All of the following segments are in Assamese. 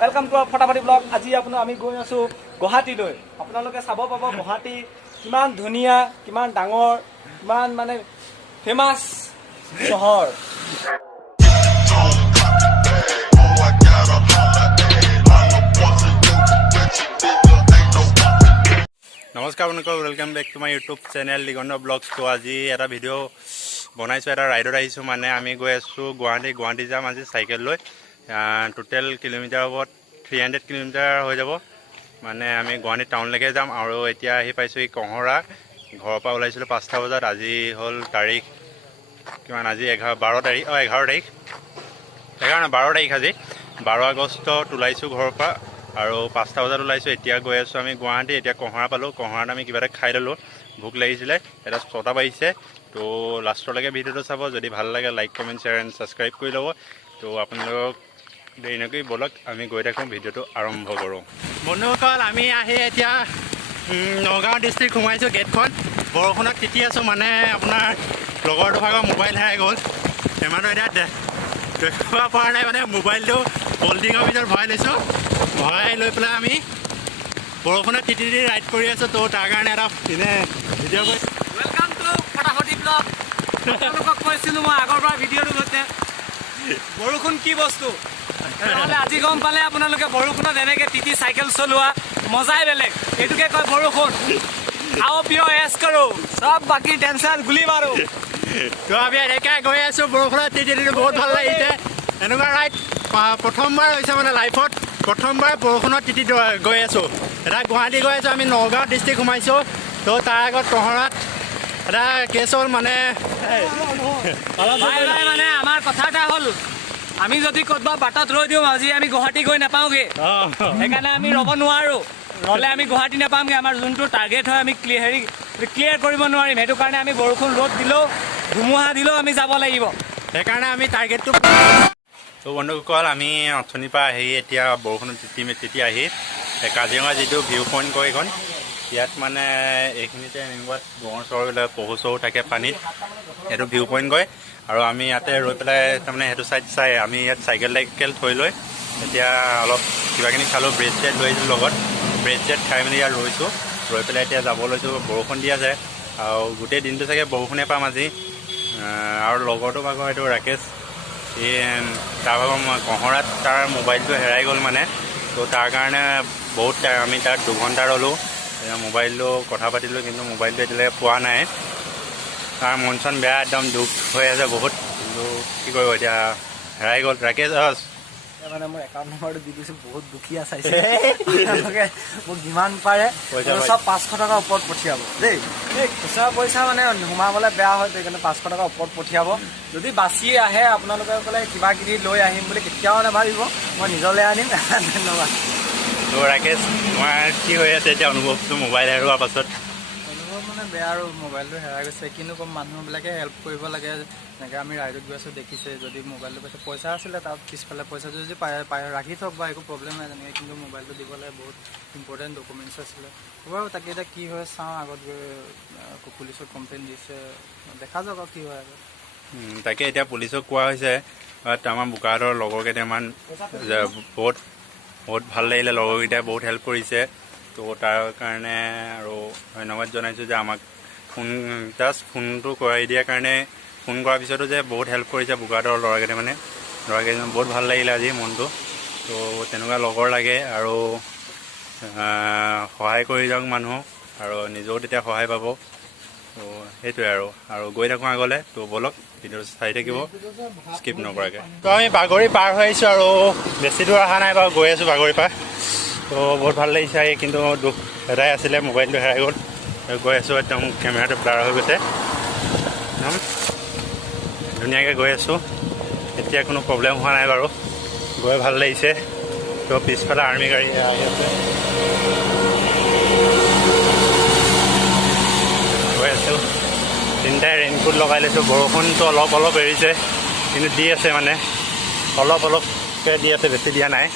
Welcome to फटाफटी blog. आज আমি গৈ আছো গুৱাহাটীলৈ। আপোনালোকে চাব পাব গুৱাহাটী কিমান ধুনীয়া, কিমান ডাঙৰ, কিমান মানে ফেমাস চহৰ। नमस्कार बंधुक welcome back to my YouTube channel Diganta blogs. तो आज এটা ভিডিও বনাইছো, এটা রাইডত আহিছো। মানে আমি গৈ আছো গুৱাহাটী যাম আজি সাইকেল লৈ। টোটাল কিলোমিটাৰ ওপৰত 300 কিলোমিটাৰ হৈ যাব। মানে আমি গুৱাহাটী টাউনলৈকে যাম আৰু এতিয়া আহি পাইছো এই কহৰা। ঘৰৰ পৰা ওলাইছিলো 5টা বজাত। আজি হ'ল তাৰিখ কিমান? আজি 12 তাৰিখ আজি 12 আগষ্টত ওলাইছো ঘৰৰ পৰা আৰু 5টা বজাত ওলাইছো। এতিয়া গৈ আছো আমি গুৱাহাটী। এতিয়া কহৰা পালো। কহৰাত আমি কিবা এটা খাই ললো, ভোক লাগিছিলে। এটা 6টা বাজিছে। তো লাষ্টলৈকে ভিডিঅ'টো চাব। যদি ভাল লাগে like comment share and subscribe কৰি ল'ব। তো আপোনালোক দেৰি নকৰি বলক আমি গৈ থাকোঁ, ভিডিঅ'টো আৰম্ভ কৰোঁ। বন্ধুসকল, আমি আহি এতিয়া নগাঁও ডিষ্ট্ৰিক্ট সোমাইছোঁ। গেটখন বৰষুণত তিতি আছোঁ। মানে আপোনাৰ লগৰটো ভাগৰ মোবাইল হেৰাই গ'ল। সিমানো এতিয়া দেখাব পৰা নাই। মানে মোবাইলটো হল্ডিঙৰ ভিতৰত ভৰাই লৈছোঁ। ভৰাই লৈ পেলাই আমি বৰষুণত তিতি ৰাইড কৰি আছোঁ। তো তাৰ কাৰণে এটা ভিডিঅ' কৰি वेलकम टू फटाफटी ब्लॉग। আপোনালোকক কৈছিলোঁ মই আগৰ পৰা ভিডিঅ'টো সৈতে বৰষুণ কি বস্তু। নহ'লে আজি গম পালে আপোনালোকে বৰষুণত এনেকৈ তিতি চাইকেল চলোৱা মজাই বেলেগ। এইটোকে কয় বৰষুণ। খাও পিও এছ কৰোঁ, চব বাকী টেনশ্যন গুলি মাৰোঁ। তো আমি এনেকৈ গৈ আছোঁ বৰষুণত তিতি বহুত ভাল লাগিছে। এনেকুৱা ৰাইড প্ৰথমবাৰ হৈছে মানে লাইফত। প্ৰথমবাৰ বৰষুণত তিতি গৈ আছোঁ। এটা গুৱাহাটী গৈ আছোঁ। আমি নগাঁও ডিষ্ট্ৰিক্ট সোমাইছোঁ। তো তাৰ আগত কহৰাত এটা কেছ হ'ল। মানে মানে আমাৰ কথা এটা হ'ল, আমি যদি ক'ৰবাত বাটত ৰৈ দিওঁ আজি আমি গুৱাহাটী গৈ নাপাওঁগৈ। সেইকাৰণে আমি ৰ'ব নোৱাৰোঁ। ৰ'লে আমি গুৱাহাটী নাপামগৈ। আমাৰ যোনটো টাৰ্গেট হয় আমি ক্লিয়াৰ কৰিব নোৱাৰিম। সেইটো কাৰণে আমি বৰষুণ ৰ'দ দিলেও ধুমুহা দিলেও আমি যাব লাগিব। সেইকাৰণে আমি টাৰ্গেটটো। তো বন্ধুসকল, আমি অথনিৰ পৰা আহি এতিয়া বৰষুণত তিতি আহি কাজিৰঙা যিটো ভিউ পইণ্ট কয় এইখন, ইয়াত মানে এইখিনিতে এনেকুৱা গঁড় চৰবিলাক পহু চহু থাকে পানীত। সেইটো ভিউ পইণ্ট কয়। আৰু আমি ইয়াতে ৰৈ পেলাই তাৰমানে সেইটো চাইড চাই আমি ইয়াত চাইকেল থৈ লৈ এতিয়া অলপ কিবাকিনি খালোঁ। ব্ৰেড চেড লৈ আহিছোঁ লগত। ব্ৰেড চেড খাই মেলি ইয়াত ৰৈছোঁ। ৰৈ পেলাই এতিয়া যাব লৈছোঁ। বৰষুণ দি আছে আৰু গোটেই দিনটো চাগে বৰষুণে পাম আজি। আৰু লগৰটো ভাগৰ এইটো ৰাকেশ, তাৰ ভাগৰ কহৰাত তাৰ মোবাইলটো হেৰাই গ'ল মানে। তো তাৰ কাৰণে বহুত আমি তাত 2 ঘণ্টা ৰ'লোঁ। মোবাইলটো কথা পাতিলোঁ, কিন্তু মোবাইলটো এতিয়ালৈকে পোৱা নাই। তাৰ মন চন বেয়া, একদম দুখ হৈ আছে বহুত। কিন্তু কি কৰিব, এতিয়া হেৰাই গ'ল। ৰাকেশ মানে মোৰ একাউণ্ট নম্বৰটো দি দিছোঁ। বহুত দুখীয়া চাইছে মোক যিমান পাৰে চব 500 টকাৰ ওপৰত পঠিয়াব দেই। এই খুচুৰা পইচা মানে সোমাবলৈ বেয়া হয়। সেইকাৰণে 500 টকাৰ ওপৰত পঠিয়াব। যদি বাচি আহে আপোনালোকে বোলে কিবা কিবি লৈ আহিম বুলি কেতিয়াও নাভাবিব, মই নিজলৈ আনিম। ধন্যবাদ। তো ৰাকেশ, তোমাৰ কি হৈ আছে এতিয়া অনুভৱটো মোবাইল হেৰুৱাৰ পাছত? অনুভৱ মানে বেয়া আৰু। মোবাইলটো হেৰাই গৈছে। কিন্তু ক'ম, মানুহবিলাকে হেল্প কৰিব লাগে। এনেকৈ আমি ৰাইডত গৈ আছোঁ দেখিছে। যদি মোবাইলটো পাইছে, পইচা আছিলে তাৰ পিছফালে পইচাটো যদি পায় ৰাখি থওক বা একো প্ৰব্লেম নাই তেনেকৈ। কিন্তু মোবাইলটো দিবলৈ বহুত ইম্পৰ্টেণ্ট ডকুমেণ্টছ আছিলে। বাৰু তাকে এতিয়া কি হয় চাওঁ। আগত গৈ পুলিচক কমপ্লেইন দিছে, দেখা যাওক আৰু কি হয় আগত। তাকে এতিয়া পুলিচক কোৱা হৈছে। আমাৰ বোকাহাটৰ লগৰ কেইটামান বহুত ভাল লাগিলে। লগৰকেইটাই বহুত হেল্প কৰিছে। তো তাৰ কাৰণে আৰু ধন্যবাদ জনাইছোঁ যে আমাক ফোনটো কৰাই দিয়াৰ কাৰণে। ফোন কৰাৰ পিছতো যে বহুত হেল্প কৰিছে বোকাহাটৰ ল'ৰাকেইটামানে। ল'ৰাকেইজন বহুত ভাল লাগিলে আজি মনটো। তো তেনেকুৱা লগৰ লাগে আৰু সহায় কৰি যাওক মানুহক, আৰু নিজেও তেতিয়া সহায় পাব। তো সেইটোৱে আৰু গৈ থাকোঁ আগলৈ। তো ব'লক ভিডিঅ'টো চাই থাকিব স্কিপ নকৰাকৈ। তো আমি বাগৰি পাৰ হৈ আহিছোঁ আৰু বেছি দূৰ অহা নাই বাৰু, গৈ আছোঁ বাগৰি পাৰ। তো বহুত ভাল লাগিছে আহি। কিন্তু দুখ এটাই আছিলে, মোবাইলটো হেৰাই গ'ল। গৈ আছোঁ, একদম কেমেৰাটো ব্লাৰ হৈ গৈছে। একদম ধুনীয়াকৈ গৈ আছোঁ। এতিয়া কোনো প্ৰব্লেম হোৱা নাই বাৰু, গৈ ভাল লাগিছে। তো পিছফালে আৰ্মি গাড়ী আহি আছে। গৈ আছোঁ। তিনিটাই ৰেইনকোট লগাই লৈছোঁ। বৰষুণটো অলপ এৰিছে, কিন্তু দি আছে মানে অলপকৈ দি আছে, বেছি দিয়া নাই।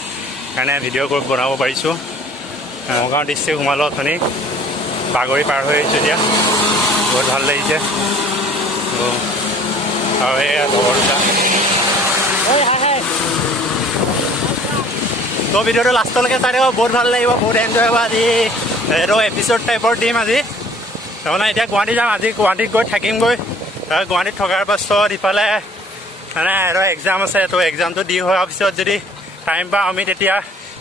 কাৰণে ভিডিঅ' বনাব পাৰিছোঁ। নগাঁও ডিষ্ট্ৰিক্ট সোমালোঁ অথনি, বাগৰি পাৰ হৈ আহিছোঁ এতিয়া। বহুত ভাল লাগিছে। আৰু এয়া লগৰ দুটা তো ভিডিঅ'টো লাষ্টলৈকে চাই দিব, বহুত ভাল লাগিব, বহুত এনজয় হ'ব। আজি এইটো এপিছ'ড টাইপৰ দিম আজি। তাৰমানে এতিয়া গুৱাহাটী যাম, আজি গুৱাহাটীত গৈ থাকিমগৈ। গুৱাহাটীত থকাৰ পাছত ইফালে মানে আৰু এক্সাম আছে। তো এক্সামটো দি হোৱাৰ পিছত যদি টাইম পাওঁ আমি তেতিয়া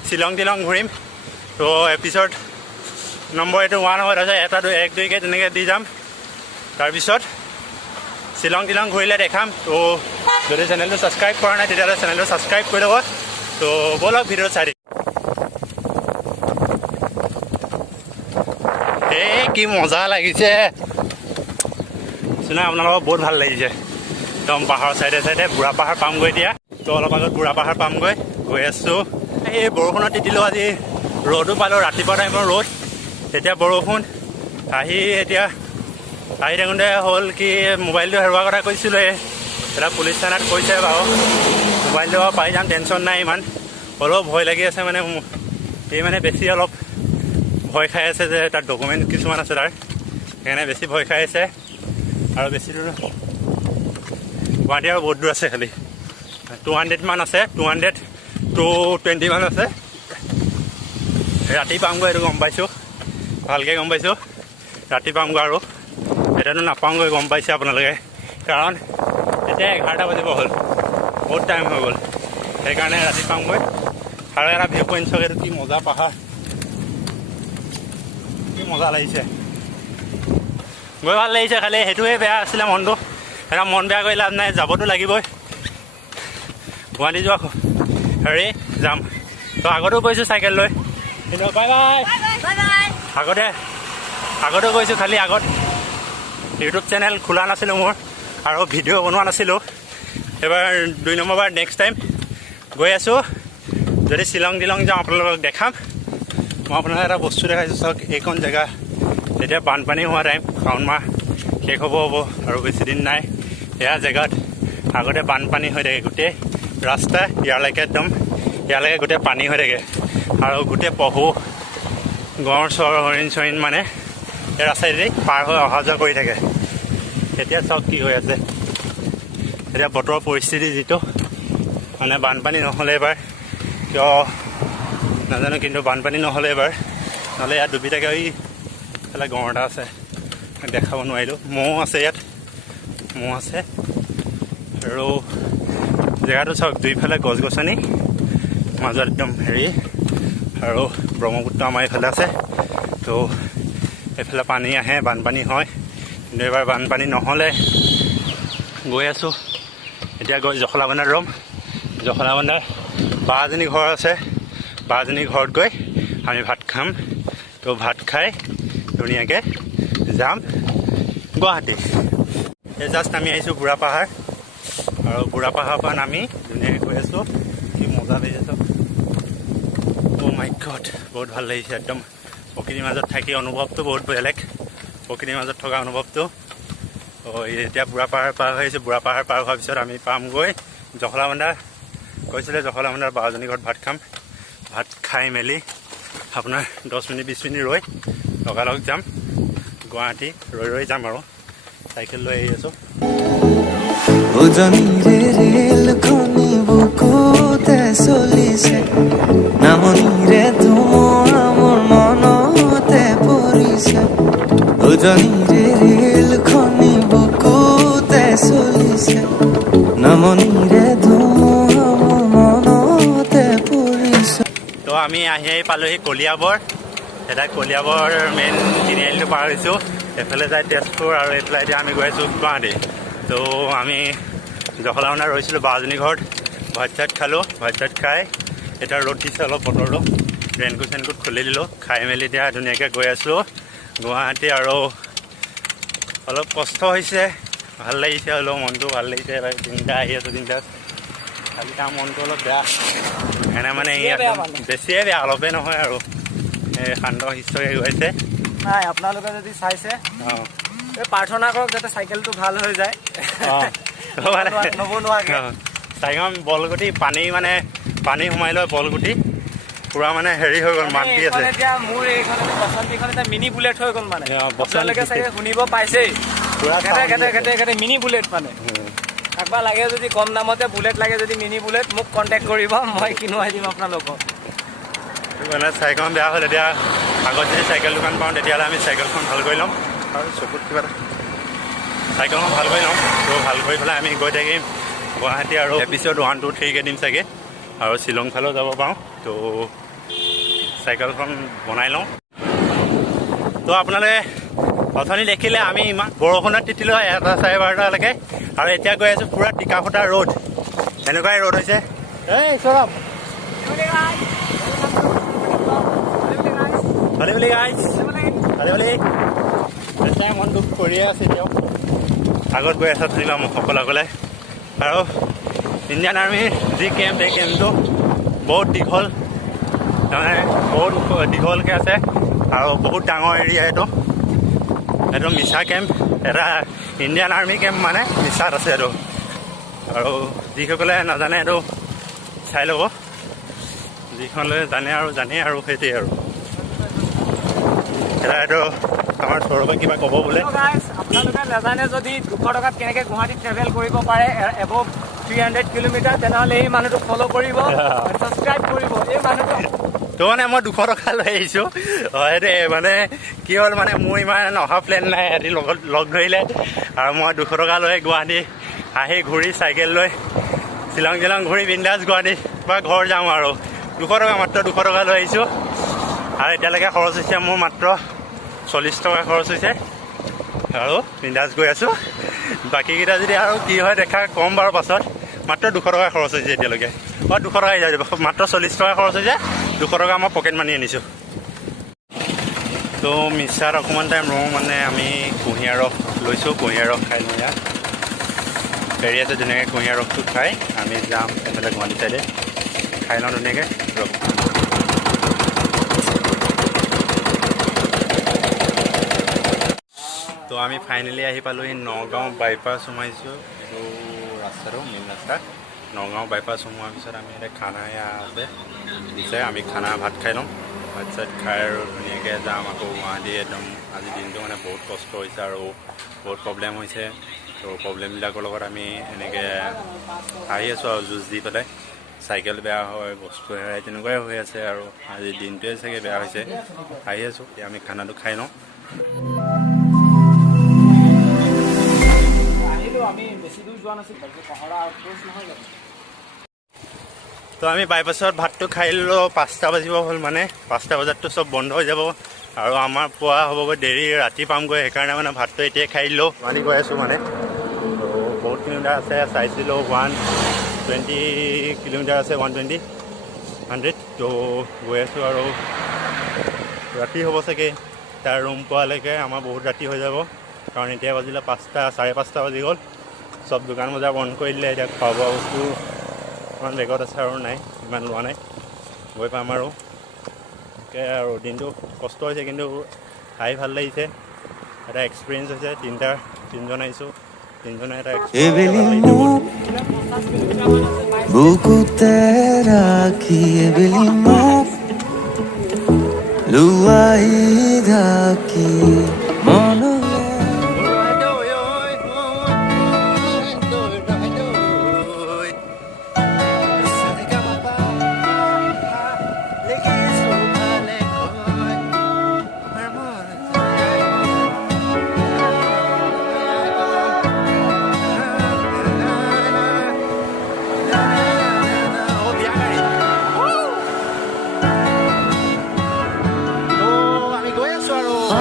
শ্বিলং টিলং ঘূৰিম। তো এপিছ'ড নম্বৰ এইটো 1 হ'ব, তাৰপিছত 1, 2, 1, 2কৈ তেনেকৈ দি যাম। তাৰপিছত শ্বিলং টিলং ঘূৰিলে দেখাম। তো যদি চেনেলটো ছাবস্ক্ৰাইব কৰা নাই তেতিয়াহ'লে চেনেলটো ছাবস্ক্ৰাইব কৰি ল'ব। তো ব'লক ভিডিঅ'টো চাই দিম। এই কি মজা লাগিছে চোনা, আপোনালোকৰ বহুত ভাল লাগিছে। একদম পাহাৰৰ চাইডে চাইডে বুঢ়া পাহাৰ পামগৈ এতিয়া। তো অলপ আগত বুঢ়া পাহাৰ পামগৈ, গৈ আছোঁ। এই বৰষুণত তিতিলোঁ আজি, ৰ'দো পালোঁ, ৰাতিপুৱা টাইমৰ ৰ'দ, এতিয়া বৰষুণ। এতিয়া আহি থাকোঁতে হ'ল কি মোবাইলটো হেৰুৱাৰ কথা কৈছিলোঁ। এটা পুলিচ থানাত কৈছে বাৰু, মোবাইলটো পাই যাম, টেনশ্যন নাই ইমান। অলপ ভয় লাগি আছে মানে, এই মানে বেছি অলপ ভয় খাই আছে যে তাৰ ডকুমেণ্ট কিছুমান আছে তাৰ, সেইকাৰণে বেছি ভয় খাই আছে। আৰু বেছি দূৰ গুৱাহাটী আৰু বহুত দূৰ আছে, খালি 200 মান আছে, 200 to 220 মান আছে। ৰাতি পামগৈ, এইটো গম পাইছোঁ, ভালকৈ গম পাইছোঁ। ৰাতি পামগৈ আৰু এতিয়াতো নাপাওঁগৈ, গম পাইছে আপোনালোকে, কাৰণ এতিয়া 11টা বাজিব হ'ল, বহুত টাইম হৈ গ'ল। সেইকাৰণে ৰাতি পামগৈ। আৰু এটা ভিউ পইণ্ট চাওক, এইটো কি মজা পাহাৰ, কি মজা লাগিছে, গৈ ভাল লাগিছে। খালি সেইটোৱে বেয়া আছিলে মনটো, এটা মন বেয়া কৰি লাভ নাই, যাবতো লাগিবই। গুৱাহাটী যোৱা যাম। তো আগতেও গৈছোঁ চাইকেল লৈ, কিন্তু বাই বাই। আগতেও গৈছোঁ, খালি আগত ইউটিউব চেনেল খোলা নাছিলোঁ মোৰ আৰু ভিডিঅ' বনোৱা নাছিলোঁ। এইবাৰ 2 নম্বৰবাৰ নেক্সট টাইম গৈ আছোঁ। যদি শ্বিলং টিলং যাওঁ আপোনালোকক দেখাম। মই আপোনালোকক এটা বস্তু দেখাইছোঁ চাওক, এইখন জেগা এতিয়া বানপানী হোৱা টাইম, শাওণ মাহ শেষ হ'ব আৰু বেছি দিন নাই। এয়া জেগাত আগতে বানপানী হৈ থাকে, গোটেই ৰাস্তা ইয়ালৈকে গোটেই পানী হৈ থাকে। আৰু গোটেই পহু গঁড় চৰ হৰিণ চৰিণ মানে এই ৰাস্তাইদি পাৰ হৈ অহা যোৱা কৰি থাকে। এতিয়া চাওক কি হৈ আছে, এতিয়া বতৰৰ পৰিস্থিতি যিটো মানে বানপানী নহ'লে এবাৰ কিয় নাজানো, কিন্তু বানপানী নহ'লে এবাৰ, নহ'লে ইয়াত ডুবি থাকে। এইফালে গঁড় এটা আছে, দেখাব নোৱাৰিলোঁ। ম'হ আছে, ইয়াত ম'হ আছে। আৰু জেগাটো চাওক, দুইফালে গছ গছনি, মাজত একদম আৰু ব্ৰহ্মপুত্ৰ আমাৰ এইফালে আছে। তো এইফালে পানী আহে, বানপানী হয়, কিন্তু এইবাৰ বানপানী নহ'লে। গৈ আছোঁ এতিয়া, গৈ জখলাবন্ধাত ৰ'ম। জখলাবন্ধাৰ বা এজনী ঘৰ আছে, বা এজনী ঘৰত গৈ আমি ভাত খাম। তো ভাত খাই ধুনীয়াকৈ যাম গুৱাহাটী। এই জাষ্ট আমি আহিছোঁ বুঢ়া পাহাৰ, আৰু বুঢ়া পাহাৰৰ পৰা নামি ধুনীয়াকৈ গৈ আছোঁ। কি মজা লাগিছে চব, অ' মাই গড, বহুত ভাল লাগিছে। একদম প্ৰকৃতিৰ মাজত থাকি অনুভৱটো বহুত বেলেগ, প্ৰকৃতিৰ মাজত থকা অনুভৱটো। এতিয়া বুঢ়া পাহাৰ পাৰ হৈ আহিছোঁ। বুঢ়া পাহাৰ পাৰ হোৱাৰ পিছত আমি পামগৈ জখলাবন্ধা। কৈছিলে জখলাবন্ধাৰ বা এজনী ঘৰত ভাত খাম। ভাত খাই মেলি আপোনাৰ 10 মিনিট 20 মিনিট ৰৈ লগালগ যাম গুৱাহাটী। ৰৈ যাম আৰু চাইকেল লৈ আহি আছোঁ। উজনিৰে ৰেলখনি বুকুতে চলিছে, নামনিৰে ধুমুহা মোৰ মনতে পৰিছে। উজনিৰে ৰেলখনি বুকুতে চলিছে, নামনিৰে ধুমুহা মোৰ মনতে পৰিছে। তো আমি আহি পালোহি কলিয়াবৰ। এটা কলিয়াবৰ মেইন তিনিআলিটো পাৰ হৈছোঁ। এইফালে যায় তেজপুৰ, আৰু এইফালে এতিয়া আমি গৈ আছোঁ গুৱাহাটী। তো আমি জখলাবন্ধা ৰৈছিলোঁ বা এজনী ঘৰত, ভাত চাত খালোঁ। ভাত চাত খাই এতিয়া ৰ'দ দিছে অলপ, বতৰটো ৰেইনকোট চেইনকোট খুলি দিলোঁ। খাই মেলি এতিয়া ধুনীয়াকৈ গৈ আছোঁ গুৱাহাটী। আৰু অলপ কষ্ট হৈছে, ভাল লাগিছে, হ'লেও মনটো ভাল লাগিছে। তিনিটা আহি আছোঁ, তিনিটাত খালি তাৰ মনটো অলপ বেয়া, এনে মানে বেছিয়ে বেয়া, অলপেই নহয় আৰু শান্ত শিষ্টকৈ গৈছে। নাই আপোনালোকে যদি চাইছে, প্ৰাৰ্থনা কৰক যাতে চাইকেলটো ভাল হৈ যায়। চাইকেল বলগুটি পানী সোমাই লয়, বলগুটি পুৰা মানে হেৰি হৈ গ'ল, মাত দি আছে। এতিয়া মোৰ এইখন বসন্তীখন এটা মিনি বুলেট হৈ গ'ল মানে, আপোনালোকে চাগে শুনিব পাইছেই, মিনি বুলেট মানে। কাৰোবাৰ লাগে যদি কম দামতে বুলেট লাগে, যদি মিনি বুলেট মোক কণ্টেক্ট কৰিব, মই কিনোৱাই দিম আপোনালোকক। মানে চাইকেলখন বেয়া হ'ল এতিয়া আগত যদি চাইকেল দোকান পাওঁ তেতিয়াহ'লে আমি চাইকেলখন ভাল কৰি ল'ম আৰু চকুত কিবা এটা চাইকেলখন ভাল কৰি ল'ম তো ভাল কৰি পেলাই আমি গৈ থাকিম গুৱাহাটী আৰু এপিছ'ড 1, 2, 3কৈ দিম চাগে আৰু শ্বিলং ফালেও যাব পাৰোঁ তো চাইকেলখন বনাই লওঁ তো আপোনালোকে অথনি দেখিলে আমি ইমান বৰষুণত তিতিলোঁ 1টা 12:30লৈকে আৰু এতিয়া গৈ আছোঁ পূৰা টিকা ফটা ৰ'দ এনেকুৱাই ৰ'দ হৈছে এই সৌৰভ ভালে বুলি গাইছ ভালে বুলি এতিয়া মন দুখ কৰিয়ে আছে এতিয়াও আগত গৈ আছে ধৰি লম অকলে আৰু ইণ্ডিয়ান আৰ্মিৰ যি কেম্প এই কেম্পটো বহুত দীঘল তাৰমানে বহুত দীঘলকৈ আছে আৰু বহুত ডাঙৰ এৰিয়া এইটো মিছা কেম্প এটা ইণ্ডিয়ান আৰ্মি কেম্প মানে মিছাত আছে এইটো আৰু যিসকলে নাজানে এইটো চাই ল'ব যিসকলে জানে আৰু সেইটোৱে আৰু এইটো আমাৰ সৌৰভে কিবা ক'ব বোলে আপোনালোকে নাজানে যদি 200 টকাত কেনেকৈ গুৱাহাটী ট্ৰেভেল কৰিব পাৰে এবভ 300 কিলোমিটাৰ তেনেহ'লে এই মানুহটোক ফ'ল' কৰিব ছাবস্ক্ৰাইব কৰিব এই মানুহটো তো মানে মই 200 টকা লৈ আহিছোঁ সেইটোৱে মানে কি হ'ল মানে মোৰ ইমান অহা প্লেন নাই সিহঁতি লগত লগ ধৰিলে আৰু মই 200 টকা লৈ গুৱাহাটী আহি ঘূৰি চাইকেল লৈ শ্বিলং ঘূৰি বিন্দাছ গুৱাহাটী বা ঘৰ যাওঁ আৰু 200 টকা মাত্ৰ 200 টকা লৈ আহিছোঁ আৰু এতিয়ালৈকে খৰচ হৈছে মোৰ মাত্ৰ 40 টকা খৰচ হৈছে আৰু বিন্দাছ গৈ আছোঁ বাকীকেইটা যদি আৰু কি হয় দেখা কম বাৰু পাছত মাত্ৰ 200 টকা খৰচ হৈছে এতিয়ালৈকে 200 টকা আহি যাব মাত্ৰ 40 টকা খৰচ হৈছে 200 টকা মই পকেট মানি আনিছোঁ তো মিছাত অকণমান টাইম ৰওঁ মানে আমি কুঁহিয়াৰ ৰস লৈছোঁ কুঁহিয়াৰ ৰস খাই লওঁ ইয়াত ফেৰি আছে ধুনীয়াকৈ কুঁহিয়াৰ ৰসটো খাই আমি যাম এইফালে গুৱাহাটী চাইডে খাই লওঁ ধুনীয়াকৈ ৰস তো আমি ফাইনেলি আহি পালোঁহি নগাঁও বাইপাছ সোমাইছোঁ এইটো ৰাস্তাটো মেইন ৰাস্তা নগাঁও বাইপাছ সোমোৱাৰ পিছত আমি এতিয়া খানা আছে দিছে আমি খানা ভাত খাই ল'ম ভাত চাত খাই আৰু ধুনীয়াকৈ যাম আকৌ গুৱাহাটী একদম আজি দিনটো মানে বহুত কষ্ট হৈছে আৰু বহুত প্ৰব্লেম হৈছে তো প্ৰব্লেমবিলাকৰ লগত আমি এনেকৈ আহি আছোঁ আৰু যুঁজ দি পেলাই চাইকেল বেয়া হয় বস্তু হেৰাই তেনেকুৱাই হৈ আছে আৰু আজি দিনটোৱে চাগে বেয়া হৈছে আহি আছোঁ এতিয়া আমি খানাটো খাই লওঁ তো আমি বাইপাছত ভাতটো খাই ল'লোঁ 5টা বাজিব হ'ল মানে 5টা বজাততো চব বন্ধ হৈ যাব আৰু আমাৰ পোৱা হ'বগৈ দেৰি ৰাতি পামগৈ সেইকাৰণে মানে ভাতটো এতিয়াই খাই দিলোঁ পানী গৈ আছোঁ মানে তো বহুত কিলোমিটাৰ আছে চাইছিলোঁ 120 কিলোমিটাৰ আছে 120 100 তো গৈ আছোঁ আৰু ৰাতি হ'ব চাগে তাৰ ৰুম পোৱালৈকে আমাৰ বহুত ৰাতি হৈ যাব কাৰণ এতিয়া বাজিলে 5টা 5:30 বাজি গ'ল চব দোকান বজাৰ বন্ধ কৰি দিলে এতিয়া খোৱা বোৱা বস্তু ইমান বেগত আছে আৰু নাই ইমান লোৱা নাই গৈ পাম আৰু তাকে আৰু দিনটো কষ্ট হৈছে কিন্তু খাই ভাল লাগিছে এটা এক্সপিৰিয়েঞ্চ হৈছে তিনিজন আহিছোঁ তিনিজনে এটা বুকুতে ৰাখি এবেলি মোক লুৱাই ৰাখি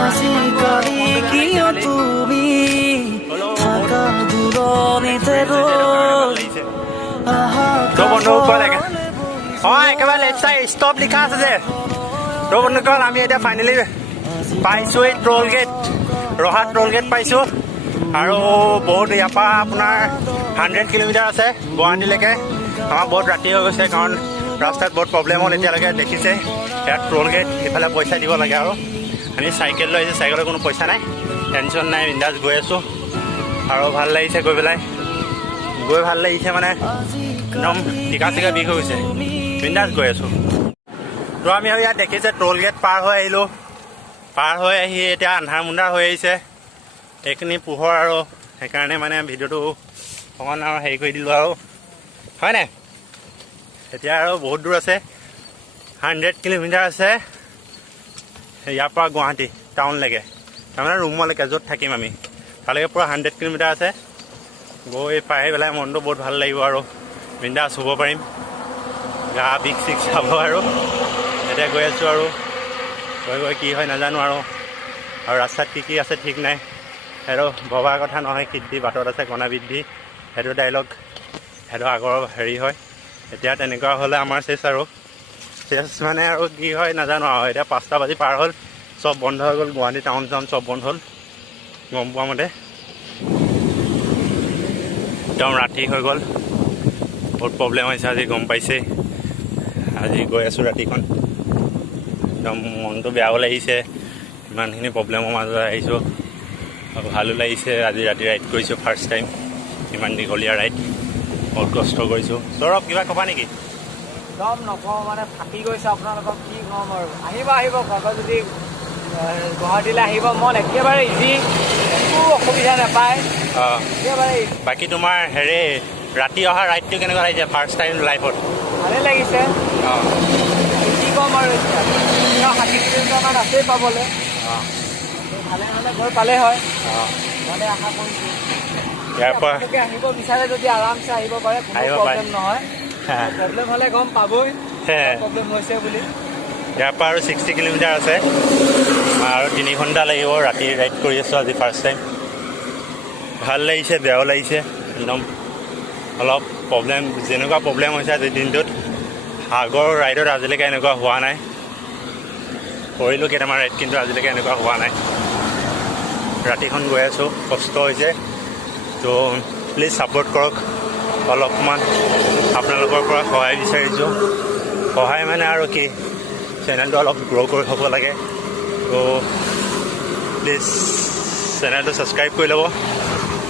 আজিকালি কিয় তুমি থাকা দূৰণিতে একেবাৰে লেফ্ট চাইড ষ্টপ লিখা আছে যে তো বন্ধুসকল আমি এতিয়া ফাইনেলি পাইছোঁ এই ট্ৰল গেট ৰহাত ট্ৰল গেট পাইছোঁ আৰু বহুত ইয়াৰ পৰা আপোনাৰ 100 কিলোমিটাৰ আছে গুৱাহাটীলৈকে আমাৰ বহুত ৰাতি হৈ গৈছে কাৰণ ৰাস্তাত বহুত প্ৰব্লেম হ'ল এতিয়ালৈকে দেখিছে ইয়াত ট্ৰল গেট ইফালে পইচা দিব লাগে আৰু আমি চাইকেল লৈ আহিছোঁ চাইকেলৰ কোনো পইচা নাই টেনশ্যন নাই বিন্দাছ গৈ আছোঁ আৰু ভাল লাগিছে গৈ পেলাই গৈ ভাল লাগিছে মানে একদম টিকা চিকা বিষ হৈ গৈছে বিন্দাছ গৈ আছোঁ তো আমি আৰু ইয়াত দেখিছে ট্ৰল গেট পাৰ হৈ আহিলোঁ পাৰ হৈ আহি এতিয়া আন্ধাৰ মুন্ধাৰ হৈ আহিছে এইখিনি পোহৰ আৰু সেইকাৰণে মানে ভিডিঅ'টো অকণমান আৰু হেৰি কৰি দিলোঁ আৰু হয় নাই এতিয়া আৰু বহুত দূৰ আছে 100 কিলোমিটাৰ আছে ইয়াৰ পৰা গুৱাহাটী টাউনলৈকে তাৰমানে ৰুমলৈকে য'ত থাকিম আমি তালৈকে পূৰা 100 কিলোমিটাৰ আছে গৈ পাই পেলাই মনটো বহুত ভাল লাগিব আৰু বিন্দাছ শুব পাৰিম গা বিষ চিক চাব আৰু এতিয়া গৈ আছোঁ আৰু গৈ কি হয় নাজানো আৰু ৰাস্তাত কি আছে ঠিক নাই সেইটো ভবা কথা নহয় সিদ্ধি বাটত আছে কণা বৃদ্ধি সেইটো ডাইলগ সেইটো আগৰ হেৰি হয় এতিয়া তেনেকুৱা হ'লে আমাৰ চেচ আৰু চেচ মানে আৰু কি হয় নাজানো আৰু এতিয়া 5টা বাজি পাৰ হ'ল চব বন্ধ হৈ গ'ল গুৱাহাটী টাউন চব বন্ধ হ'ল গম পোৱা মতে একদম ৰাতি হৈ গ'ল বহুত প্ৰব্লেম হৈছে আজি গম পাইছে আজি গৈ আছোঁ ৰাতিখন একদম মনটো বেয়াও লাগিছে ইমানখিনি প্ৰব্লেমৰ মাজত আহিছোঁ আৰু ভালো লাগিছে আজি ৰাতি ৰাইড কৰিছোঁ ফাৰ্ষ্ট টাইম ইমান দীঘলীয়া ৰাইড বহুত কষ্ট কৰিছোঁ সৌৰভ কিবা ক'বা নেকি একদম নকওঁ মানে ফাটি গৈছে আপোনালোকক কি ক'ম আৰু আহিব কাগজ যদি গুৱাহাটীলৈ আহিব মন একেবাৰে ইজি একো অসুবিধা নাপায় একেবাৰে বাকী তোমাৰ হেৰি ৰাতি অহা ৰাইডটো কেনেকুৱা লাগিছে ফাৰ্ষ্ট টাইম লাইফত ভালেই লাগিছে কি ক'ম আৰু এতিয়া 60 কিলোমিটাৰমান আছেই পাবলৈ ভালে গৈ পালে হয় মানে আশা কৰিছোঁ ইয়াৰ পৰা আহিব বিচাৰে যদি আৰামছে আহিব পাৰে কোনো প্ৰব্লেম নহয় প্ৰব্লেম হ'লে গম পাবই প্ৰব্লেম হৈছে বুলি ইয়াৰ পৰা আৰু 60 কিলোমিটাৰ আছে আৰু 3 ঘণ্টা লাগিব ৰাতি ৰাইড কৰি আছোঁ আজি ফাৰ্ষ্ট টাইম ভাল লাগিছে বেয়াও লাগিছে একদম অলপ প্ৰব্লেম যেনেকুৱা প্ৰব্লেম হৈছে আজিৰ দিনটোত আগৰ ৰাইডত আজিলৈকে এনেকুৱা হোৱা নাই কৰিলোঁ কেইটামান ৰাইড কিন্তু আজিলৈকে এনেকুৱা হোৱা নাই ৰাতিখন গৈ আছোঁ কষ্ট হৈছে তো প্লিজ ছাপোৰ্ট কৰক অলপমান আপোনালোকৰ পৰা সহায় বিচাৰিছোঁ সহায় মানে আৰু কি চেনেলটো অলপ গ্ৰ' কৰি হ'ব লাগে তো প্লিজ চেনেলটো ছাবস্ক্ৰাইব কৰি ল'ব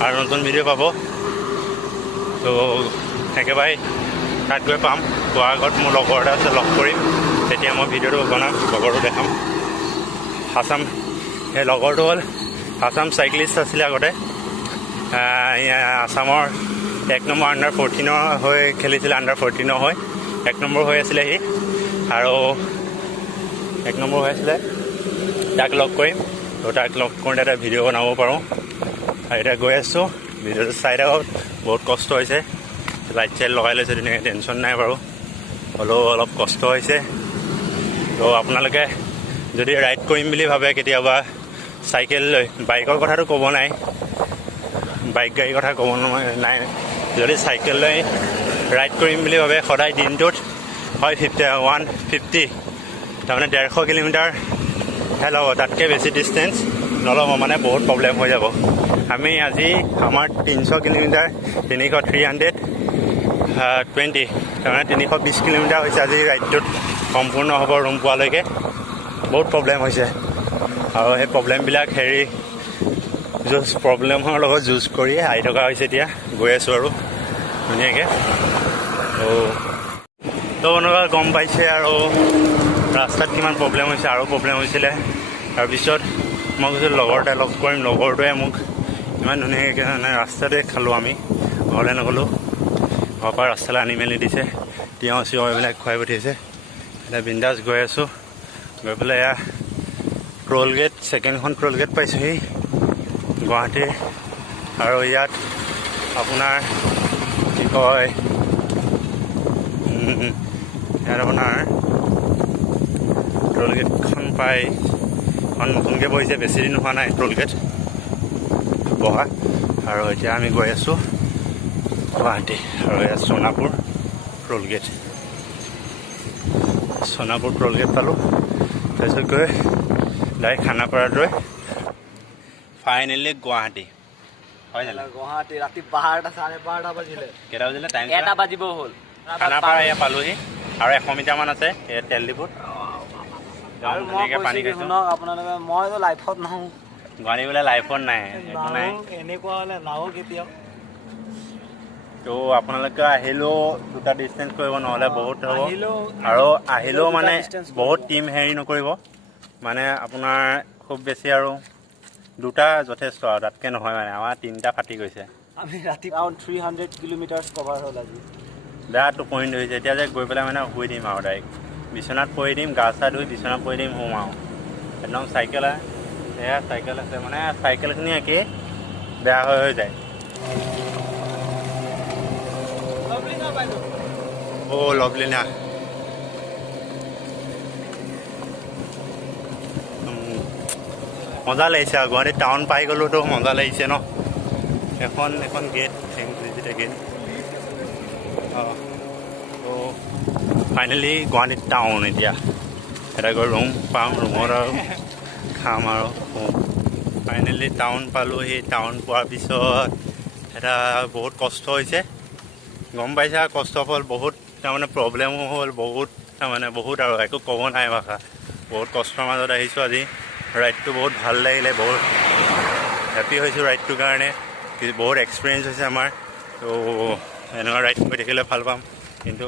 আৰু নতুন ভিডিঅ' পাব তো একেবাৰে তাত গৈ পাম পোৱাৰ আগত মোৰ লগৰ এটা আছে লগ কৰিম তেতিয়া মই ভিডিঅ'টো বনাম লগৰটো দেখাম আছাম সেই লগৰটো হ'ল আছাম চাইক্লিষ্ট আছিলে আগতে আছামৰ 1 নম্বৰ আণ্ডাৰ 14 হৈ খেলিছিলে আণ্ডাৰ 14 হৈ 1 নম্বৰ হৈ আছিলে সি আৰু 1 নম্বৰ হৈ আছিলে তাক লগ কৰিম তো তাক লগ কৰোঁতে এটা ভিডিঅ' বনাব পাৰোঁ আৰু এতিয়া গৈ আছোঁ ভিডিঅ'টো চাই থাকক বহুত কষ্ট হৈছে লাইট চাইট লগাই লৈছে ধুনীয়াকৈ টেনশ্যন নাই বাৰু হ'লেও অলপ কষ্ট হৈছে তো আপোনালোকে যদি ৰাইড কৰিম বুলি ভাবে কেতিয়াবা চাইকেল লৈ বাইকৰ কথাটো ক'ব নাই বাইক গাড়ীৰ কথা ক'ব নাই যদি চাইকেল লৈ ৰাইড কৰিম বুলি ভাবে সদায় দিনটোত হয় 150 তাৰমানে 150 কিলোমিটাৰ ল'ব তাতকৈ বেছি ডিষ্টেঞ্চ নল'ব মানে বহুত প্ৰব্লেম হৈ যাব আমি আজি আমাৰ 300 কিলোমিটাৰ 320 তাৰমানে 320 কিলোমিটাৰ হৈছে আজি ৰাইডটোত সম্পূৰ্ণ হ'ব ৰুম পোৱালৈকে বহুত প্ৰব্লেম হৈছে আৰু সেই প্ৰব্লেমবিলাক প্ৰব্লেমৰ লগত যুঁজ কৰি আহি থকা হৈছে এতিয়া গৈ আছোঁ আৰু ধুনীয়াকৈ তো এনেকুৱা গম পাইছে আৰু ৰাস্তাত কিমান প্ৰব্লেম হৈছে আৰু প্ৰব্লেম হৈছিলে তাৰপিছত মই কৈছোঁ লগৰ এটা লগ কৰিম লগৰটোৱে মোক ইমান ধুনীয়াকৈ মানে ৰাস্তাতে খালোঁ আমি ঘৰলৈ নগ'লোঁ ঘৰৰ পৰা ৰাস্তালৈ আনি মেলি দিছে তিয়ঁহ চিয়ঁহ এইবিলাক খুৱাই পঠিয়াইছে এতিয়া বিন্দাছ গৈ আছোঁ গৈ পেলাই এয়া ট্ৰল গেট ছেকেণ্ডখন ট্ৰল গেট পাইছোঁহি গুৱাহাটীৰ আৰু ইয়াত আপোনাৰ কি কয় ইয়াত আপোনাৰ ট্ৰল গেটখন পাই এখন নতুনকৈ বহিছে বেছি দিন হোৱা নাই ট্ৰল গেট বহা আৰু এতিয়া আমি গৈ আছোঁ গুৱাহাটী আৰু ইয়াত সোণাপুৰ ট্ৰল গেট পালোঁ তাৰপিছত গৈ ডাইৰেক্ট খানাপাৰাত ৰৈ ফাইনেলি গুৱাহাটী হয় জানো গুৱাহাটী ৰাতি 12টা 12:30 বাজিলে কেইটা বাজিলে টাইম 1টা বাজিব হ'ল খানাপাৰা এয়া পালোহি আৰু 100 মিটাৰমান আছে এই তেল ডিপুত আৰু ধুনীয়াকৈ পানী খাইছোঁ শুনক আপোনালোকে মইতো লাইফত নাহোঁ গুৱাহাটী বোলে লাইফত নাই একো নাই এনেকুৱা হ'লে নাহোঁ কেতিয়াও তো আপোনালোকে আহিলেও দুটা ডিষ্টেঞ্চ কৰিব নহ'লে বহুত হ'ব আৰু আহিলেও মানে বহুত টিম হেৰি নকৰিব মানে আপোনাৰ খুব বেছি আৰু দুটা যথেষ্ট আৰু তাতকৈ নহয় মানে আমাৰ 3টা ফাটি গৈছে আমি ৰাতি এৰাউণ্ড 300 কিলোমিটাৰ কভাৰ হ'ল আজি বেয়া টোপনি ধৰিছে এতিয়া যে গৈ পেলাই মানে শুই দিম আৰু ডাইৰেক্ট বিচনাত পৰি দিম, গা চা ধুই বিচনাত পৰি দিম, শুম আৰু একদম চাইকেল এয়া চাইকেল আছে মানে চাইকেলখিনি একেই বেয়া হৈ যায়। অ' লভলিনা মজা লাগিছে আৰু গুৱাহাটী টাউন পাই গ'লোতো মজা লাগিছে ন। এখন গেট গেট অঁ ত' ফাইনেলি গুৱাহাটীত টাউন এতিয়া এটা গৈ ৰুম পাম, ৰুমত আৰু খাম আৰু ফাইনেলি টাউন পালোঁ। সেই টাউন পোৱাৰ পিছত এটা বহুত কষ্ট হৈছে, গম পাইছা কষ্ট হ'ল বহুত, তাৰমানে প্ৰব্লেমো হ'ল বহুত, তাৰমানে বহুত আৰু একো ক'ব নাই ভাষা। বহুত কষ্টৰ মাজত আহিছোঁ আজি। ৰাইডটো বহুত ভাল লাগিলে, বহুত হেপ্পী হৈছোঁ ৰাইডটোৰ কাৰণে, বহুত এক্সপিৰিয়েঞ্চ হৈছে আমাৰ। ত' এনেকুৱা ৰাইড কৰি থাকিলে ভাল পাম। কিন্তু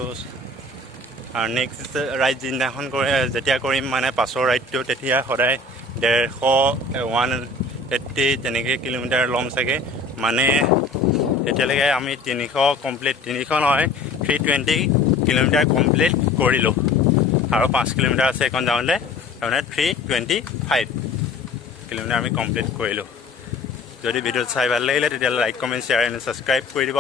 আৰু নেক্সট ৰাইড যিদিনাখন যেতিয়া কৰিম মানে পাছৰ ৰাইডটো তেতিয়া সদায় 150 তেনেকৈ কিলোমিটাৰ ল'ম চাগে। মানে এতিয়ালৈকে আমি 300 নহয় 320 কিলোমিটাৰ কমপ্লিট কৰিলোঁ আৰু 5 কিলোমিটাৰ আছে এখন যাওঁতে, তাৰমানে 325 কিলোমিটাৰ আমি কমপ্লিট কৰিলোঁ। যদি ভিডিঅ'টো চাই ভাল লাগিলে তেতিয়াহ'লে like comment share and subscribe কৰি দিব।